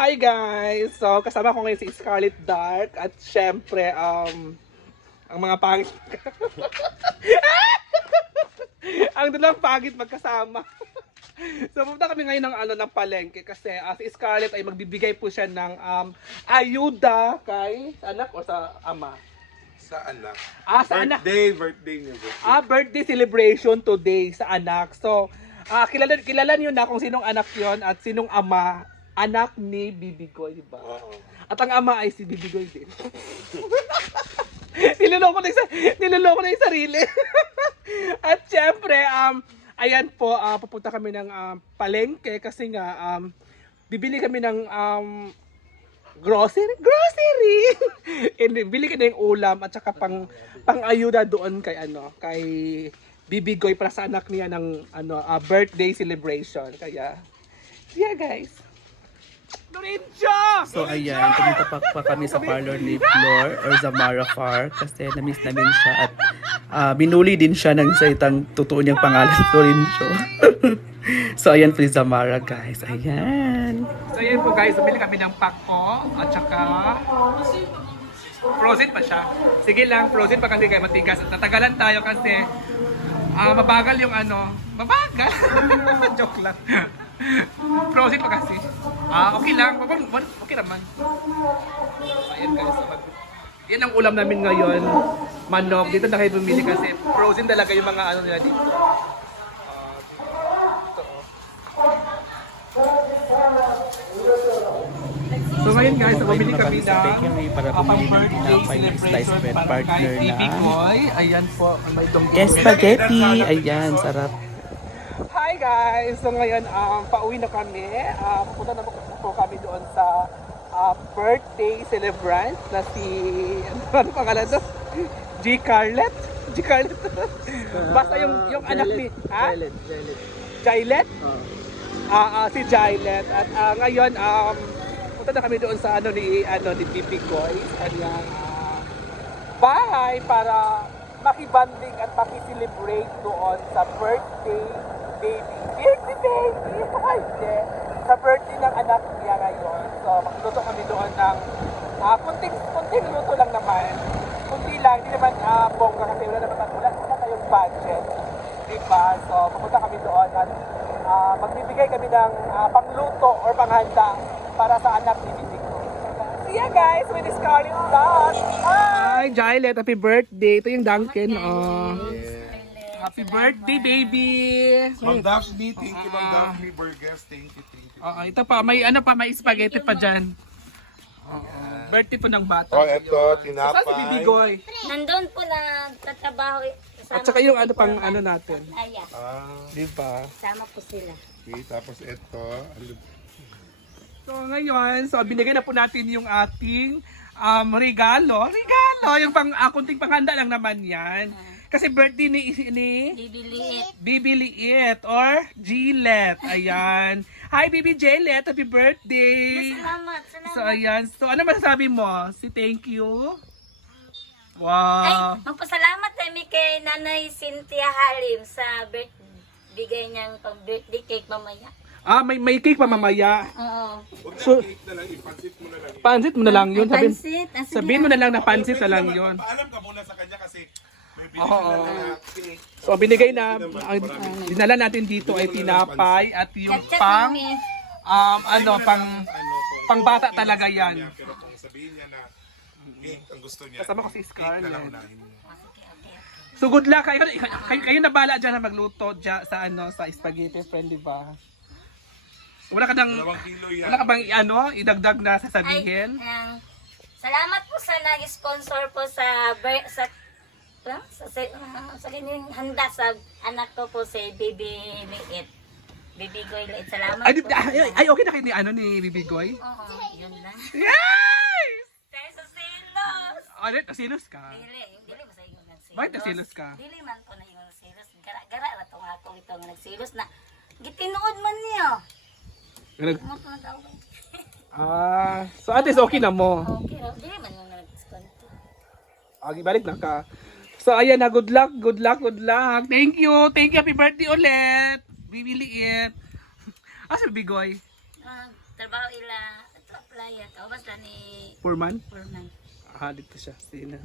Hi guys! So, kasama ko ngayon si Scarlett Dark at syempre, ang mga pangit. Ang dalang pangit magkasama. So, pupunta kami ngayon ng palengke kasi si Scarlett ay magbibigay po siya ng ayuda kay anak o sa ama. Sa anak. Sa anak. Birthday niya. Birthday celebration today sa anak. So, kilala niyo na kung sinong anak yon at sinong ama. Anak ni Bibigoy, di ba? Oo. At ang ama ay si Bibigoy din. Niloloko na yung sarili. At syempre, ayan po, pupunta kami ng palengke kasi nga, bibili kami ng grocery. And bili ka na yung ulam at saka pang-ayuda doon kay Bibigoy para sa anak niya ng birthday celebration. Kaya, yeah guys. So ayan, pumunta pa kami sa parlor ni Flor or Zamara Far kasi na-miss namin siya at binuli din siya ng isang totoo niyang pangalan, Florencio. So ayan po si Zamara guys, ayan. So ayan po guys, bumili kami ng pako at saka frozen pa siya. Sige lang, frozen pa kasi kayo matigas. Tatagalan tayo kasi mabagal yung mabagal. Joke lang. Frozen pa kasi. Okay lang. Okay naman. Ayan guys. Yan ang ulam namin ngayon. Manok. Dito na kayo bumili kasi frozen talaga yung mga nila dito. So ngayon guys, bumili kami na para bumili ng tinapay ng sliced bread partner na Bibigoy. Ayan po, may donggong. spaghetti. Ayan, sarap. Hi guys! So ngayon, pauwi na kami. Pupunta na po kami doon sa birthday celebrant na si, ano pangalan doon? G. Carlet? Basta yung anak ni, Jailet? Si Jailet. At ngayon, punta na kami doon sa ni Bibigoy, kanyang bahay para makibanding at makiselebrate doon sa birthday baby. Sa birthday ng anak niya ngayon. So, magluluto kami doon ng kunting luto lang naman. Kunti lang, hindi naman bongga kasi wala tayong budget. Diba? So, pupunta kami doon at magbibigay kami ng pangluto or panghanda para sa anak ni Bibi ko. See ya guys with this Scarlett Dot. Hi, Jailet. Happy birthday. Ito yung Dunkin. Happy birthday, baby! Ma'am Daphne, thank you Ma'am Daphne Burgers. Thank you. Ito pa, may may spaghetti pa dyan. Birthday po ng bata. Eto, Saan si tinapay. Bibigoy? Nandun po nagtatrabaho. At saka yung natin. Aya, Diba? sama po sila. Okay, tapos eto. So ngayon, binigay na po natin yung ating regalo. Yung kunting panghanda lang naman yan. Kasi birthday ni Bibiliit. Bibi Liit or Gilet. Ayan. Hi, Bibi Gilet. Happy birthday. Salamat. So, ayan. So, ano masasabi mo? Thank you? Ay, Wow. magpasalamat kami kay Nanay Cynthia Halim sa bigay niyang pang-birthday cake mamaya. May cake pa mamaya. Oo. So, Cake na lang, ipansit mo na lang. pansit mo na lang yun. Pansit. Sabihin mo na lang na pansit na lang yun. Paalam ka muna sa kanya kasi may Oo. binigyan na cake. So, binigay na, dinala natin dito ay tinapay at yung pang, pang bata talaga yan. Pero kung sabihin niya na cake ang gusto niya, Kasama ko si cake na lang Scarlett. unahin niya. So, good luck. Kayo na bala dyan na magluto dyan sa spaghetti friend, di ba? Wala ka 2 kilo yan. wala ka bang idagdag na sasabihin? Salamat po sa nag-sponsor po sa handa sa anak ko po si Bibi Liit. Bibi Goy Liit. Salamat Ay, po. ay, okay na kayo ni Bibigoy? Oo, yun lang. Yes! Dahil sa silos. Silos ka? Dili ba sa inyo nagsilos? Bakit nagsilos ka? Dili man ko na yung nagsilos. Gara-gara na itong ako ito nga nagsilos na gitinuod man niyo. Ano po na daw? So at least okay na mo. Okay, dili man yung nag-disconto. Okay, balik na ka. So ayan na, good luck. Thank you, happy birthday ulit. Bibiliit. Si Bigoy. Trabaho ila. Ito, Malaya. Kaubas na ni Purman? Purman. Ah, dito siya. Sina.